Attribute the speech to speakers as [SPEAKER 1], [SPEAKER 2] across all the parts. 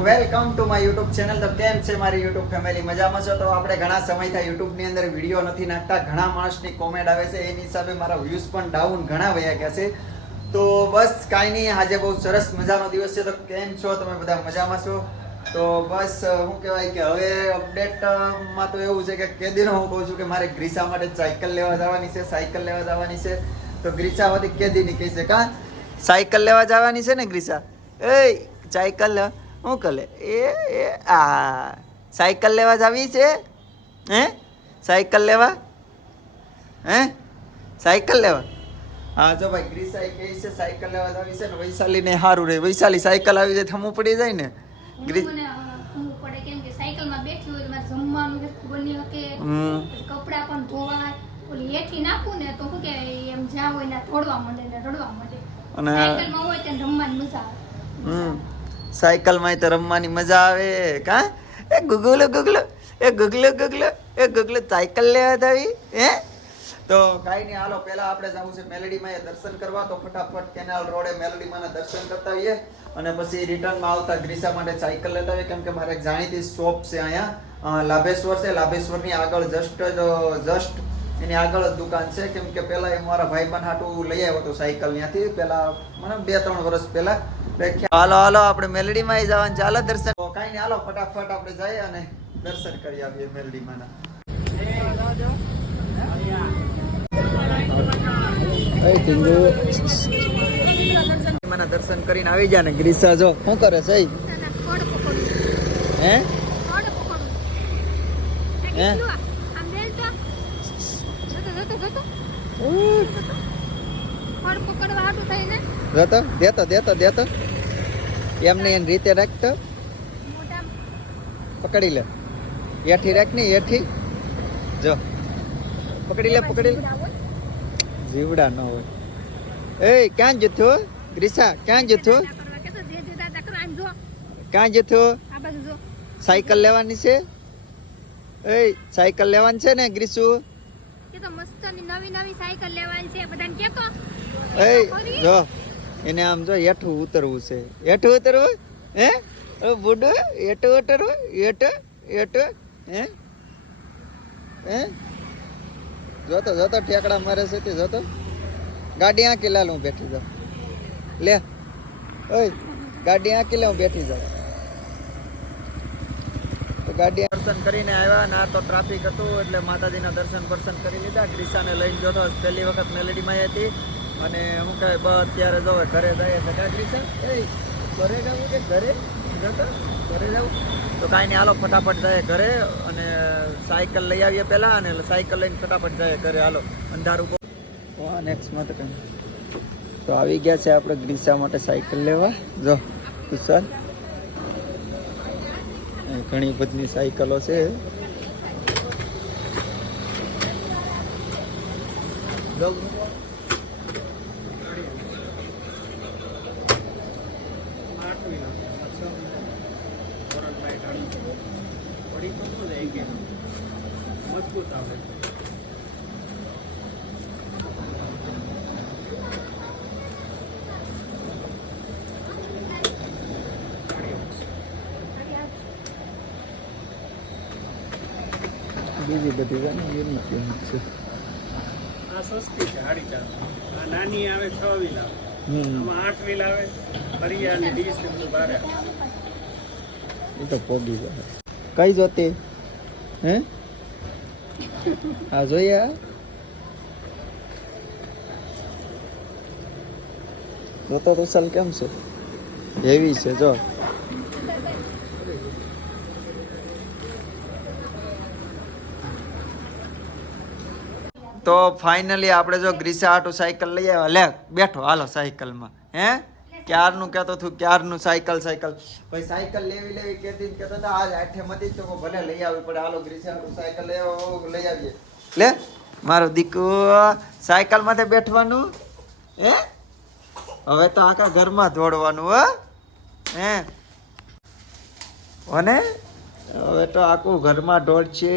[SPEAKER 1] Welcome to my YouTube channel. તો કેમ છે મારી યુટ્યુબ ફેમિલી? મજામાં છો? તો આપણે ઘણા સમયથી યુટ્યુબની અંદર વીડિયો નથી નાખતા. ઘણા માણસની કોમેન્ટ આવે છે. એની હિસાબે મારા વ્યૂઝ પણ ડાઉન ઘણા વયા ગયા છે. તો બસ કાંઈ નહીં, આજે બહુ સરસ મજાનો દિવસ છે. તો કેમ છો? તમે બધા મજામાં છો? તો બસ શું કહેવાય કે હવે અપડેટમાં તો એવું છે કે કેદીનો હું કહું છું કે મારે ગ્રીસા માટે સાયકલ લેવા જવાની છે, સાયકલ લેવા જવાની છે. તો ગ્રીસામાંથી કેદીની કહી છે કા સાયકલ લેવા જવાની છે ને ગ્રીસા? એ સાયકલ લેવા શું કલે? એ એ આ સાયકલ લેવા જાવી છે? હે? સાયકલ લેવા? હે? સાયકલ લેવા? હા જો ભાઈ ગ્રીસા કહે છે સાયકલ લેવા જાવી છે ને વૈશાલીને સારું રહે વૈશાલી સાયકલ આવી જાય થમું પડી જાય ને? ગ્રી
[SPEAKER 2] મને ઊંઘ પડે. કેમ કે સાયકલમાં બેઠી હોય તો મારે જમવાનું સરખું બની શકે
[SPEAKER 1] હમ.
[SPEAKER 2] પછી પણ ધોવાય. ઓલી હેઠી નાખું ને તો શું કે એમ જ્યાં હોય ને થોડવા માંડે ને રડવા માંડે.
[SPEAKER 1] અને-
[SPEAKER 2] સાયકલમાં હોય ત્યાં રમવાની મજા આવે.
[SPEAKER 1] હમ. સાયકલમાં તો રમવાની મજા આવે. કા? એ ગુગલો ગુગલો, એ ગુગલો ગુગલો, એ ગુગલો સાયકલ લેવા જાવી, હે? તો કાંઈ નહીં, હાલો, પહેલાં આપણે જવું છે મેલેડીમાં એ દર્શન કરવા. તો ફટાફટ કેનાલ રોડે મેલેડીમાંના દર્શન કરતા આવીએ. અને પછી રિટર્નમાં આવતા ગ્રીસા માટે સાયકલ લેતા આવીએ. કેમ કે મારે જાણીતી શોપ છે અહીંયા. લાભેશ્વર છે. લાભેશ્વરની આગળ જસ્ટ જસ્ટ એની આગળ જ દુકાન છે. કેમ કે પહેલા એ મારા ભાઈબંધ હાટું લઈ આવ્યો હતો સાયકલ ત્યાંથી. પહેલા મને બે ત્રણ વર્ષ પહેલા હાલો હાલો આપણે મેલડીમાં માં જવાનું. ચાલો દર્શન કઈ કાંઈ નહીં હાલો ફટાફટ આપણે જઈએ અને દર્શન કરી આવીએ મેલડીમાંના. એ દર્શન કરીને આવી જા ને ગ્રીસા જો. શું કરે છે હે? હે?
[SPEAKER 2] આમ બેલ તો જતો જતો જતો ફળ પકડવા હાટું થઈને
[SPEAKER 1] જોતો દેતો દેતો દેતો એમને એની રીતે રાખતો. પકડી લે. એઠી રાખ ને એઠી. જો. પકડી લે પકડી લે.
[SPEAKER 2] જીવડા
[SPEAKER 1] ન હોય. એ ક્યાં જથો ગ્રીસા ક્યાં જથ્થો
[SPEAKER 2] દાદા કરવા કહેતો, જે જે દાદા કરો, આમ જો.
[SPEAKER 1] ક્યાં જથ્થો
[SPEAKER 2] આ બાજુ જો.
[SPEAKER 1] સાયકલ લેવાની છે? એ સાયકલ લેવાની છે ને ગ્રીસુ?
[SPEAKER 2] કે તો મસ્તની નવી નવી સાયકલ લેવાની છે. બધાને કેતો
[SPEAKER 1] એ જો એને આમ જો હેઠું ઉતરવું છે. હેઠું ઉતરવું? હે? ઓ બુડુ હેઠું ઉતરવું? હેઠ હેઠ હે? હે? જોતો જોતો ઠેકડા મારે છે તે જોતો. ગાડી આંકી લાલ હું બેઠી જાઉં. લે ઓય ગાડી આંકી લે હું બેઠી જાઉં. ગાડી દર્શન કરીને આવ્યા ના તો ટ્રાફિક હતું એટલે માતાજીના દર્શન દર્શન કરી લીધા. ગ્રીસાને લઈને જોતો પહેલી વખત મેલેડીમાં હતી. અને હું કહે, બસ, અત્યારે જો ઘરે જાય છે કા ઘરે જવું કે ઘરે? જતો? ઘરે જવું તો કાંઈ નહીં, હાલો, ફટાફટ જાય ઘરે અને સાયકલ લઈ આવીએ પહેલા અને સાયકલ લઈને ફટાફટ જાય ઘરે. હાલો, અંધારું બહુ. હા નેક્સ્ટમાં તો આવી ગયા છે આપણે ગ્રીસા માટે સાયકલ લેવા. જો, કુશલ. ઘણી બધી સાયકલો છે. બીજી બધી છે એમ કિંમત છે.
[SPEAKER 3] આ સસ્તી છે સાડી ચાર. આ નાની આવે છ વ્હીલ આવે. આઠ વ્હીલ આવે ફરિયા અને વીસ બધું
[SPEAKER 1] એ તો પોગી જાય કઈ જોતી? હે? આ જોઈએ આ? તો સલ કેમ છે? એવી છે જો. તો ફાઇનલી આપણે જો ગ્રીસા આટું સાયકલ લઈ આવ્યા. લે, બેઠો, હાલો સાયકલમાં હે? ક્યારનું કહેતો તું, ક્યારનું સાયકલ સાયકલ ભાઈ સાયકલ લેવી લેવી, કહેતી કહેતો હતા આજ આઠે મતી તો ભલે લઈ આવી પડે હાલો ગ્રીસા આટું સાયકલ લઈ આવો લઈ આવીએ. લે, મારો દીકરો સાયકલ માથે બેઠવાનું? હે? હવે તો આખા ઘરમાં દોડવાનું, હો. હે? અને હવે તો આખું ઘરમાં દોડ છે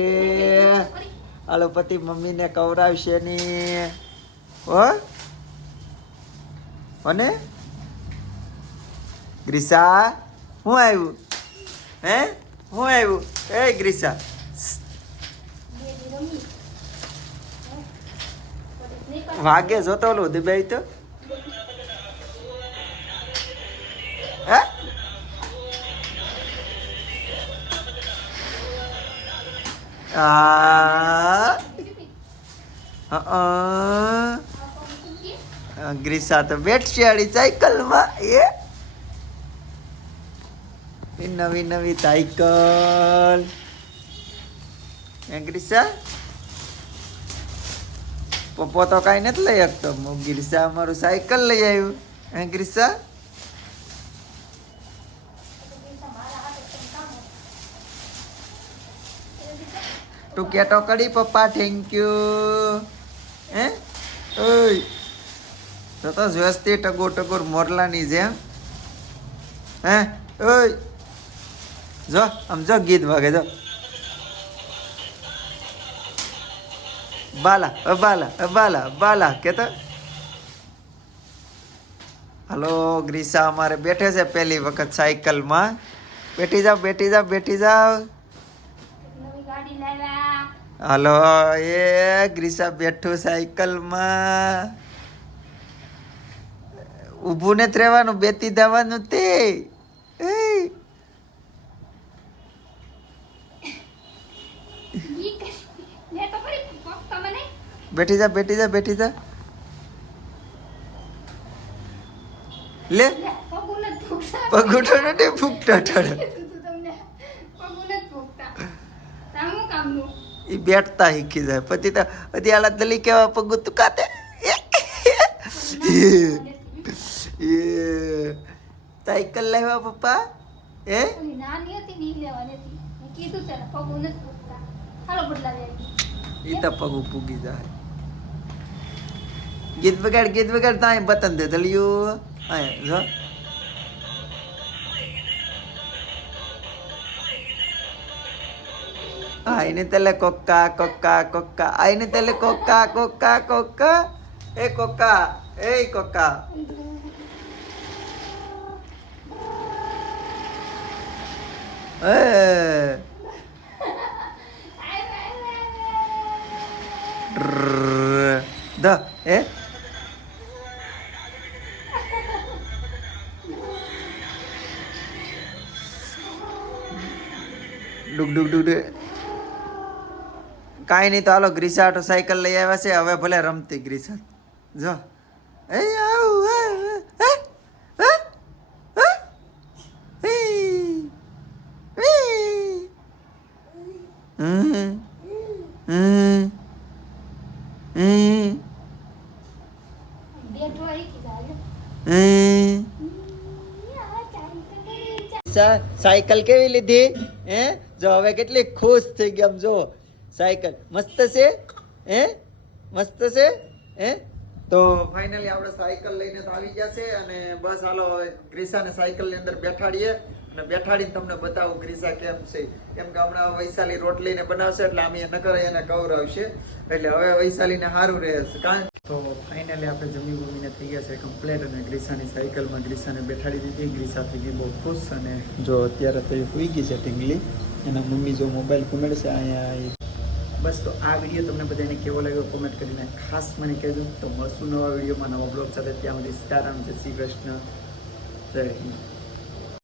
[SPEAKER 1] હાલો પતિ મમ્મીને કવરાવશે ની હો? હોને? ગ્રીસા હું આવ્યું? હે? હું આવ્યું? એ ગ્રીસા. વાગે જોતો ઓલું દબાઈ તો? ગ્રીસા તો બેઠશિયાળી સાયકલમાં, એ. નવી નવી સાયકલ. ગ્રીસા? પપ્પો તો કાંઈ નથી લઈ શકતો. ગ્રીસા અમારું સાયકલ લઈ આવ્યું. ગ્રીસા
[SPEAKER 2] મારા હાથે કંઈ કામ હોય. એ રીતે
[SPEAKER 1] તું ટોકડી પપ્પા થેન્ક યુ હે? ઓય. તો તો વ્યવસ્થિત ટગોર ટગોર મોરલાની જેમ. હે? ઓય. જો, આમ જો ગીત વાગે, જો. બાલા, અ બાલા બાલા કેતો? હલો, ગ્રીસા અમારે બેઠે છે પહેલી વખત સાયકલમાં. બેઠી જાવ બેઠી જાઓ, બેઠી
[SPEAKER 2] લાવ્યા
[SPEAKER 1] હલો, એ ગ્રીસા બેઠું સાયકલમાં. ઊભું ને રહેવાનું બેતી દેવાનું તે. બેઠી જા બેઠી જા બેઠી જા. લે.
[SPEAKER 2] પગુટો પગું નથી
[SPEAKER 1] ફૂકતો ઠડે
[SPEAKER 2] કીધું તું તમને પગું નથી ભૂખતા. તાર કામનું?
[SPEAKER 1] એ બેઠતા શીખી જાય. પછી તો પછી આલા દલી કેવા પગું તું કાતે. એ સાયકલ લાવ્યા પપ્પા? એ.
[SPEAKER 2] ઈ
[SPEAKER 1] તો પગું પૂગી જાય. ગીત વગાડ ગીત વગાડ તાય બતન દે દલિયું. આય Ay, ni tele coca, coca, coca. Ay, ni tele coca, coca, coca. Eh, coca. Eh, coca. Eh. Da, eh? Duk, duk, duk, duk. કાંઈ નહીં તો હાલો ગ્રીસા આટો સાયકલ લઈ આવ્યા છે, હવે ભલે રમતી ગ્રીસા જો. એ સાયકલ કેવી લીધી? હે? જો, હવે કેટલી ખુશ થઈ ગઈ આમ, જો. સાયકલ. મસ્ત છે? હે? મસ્ત છે? હે? તો ફાઇનલી આપણે સાયકલ લઈને તો આવી ગયા છે અને બસ હાલો, ગ્રીસાને સાયકલની અંદર બેઠાડીએ અને બેઠાડીને તમને બતાવું ગ્રીસા કેમ છે. કેમ કે હમણાં વૈશાલી રોટલીને બનાવશે એટલે આમ એ નકર એને કવરાવશે. એટલે હવે વૈશાલીને સારું રહેશે કારણ તો ફાઇનલી આપણે જમી બમીને થઈ ગયા છે કમ્પ્લેટ અને ગ્રીસાની સાયકલમાં ગ્રીસાને બેઠાડી દીધી. ગ્રીસા થઈ ગઈ બહુ ખુશ અને જો અત્યારે તો એ સુઈ ગઈ છે ટીંગલી એના મમ્મી જો મોબાઈલ છે અહીંયા બસ, તો આ વીડિયો તમને બધાને કેવો લાગ્યો? કોમેન્ટ કરીને ખાસ મને કહેજો. તો મળશું નવા વિડીયોમાં નવા બ્લોગ સાથે. ત્યાં સુધી સીતારામ, જય શ્રી કૃષ્ણ. જય હિન્દ.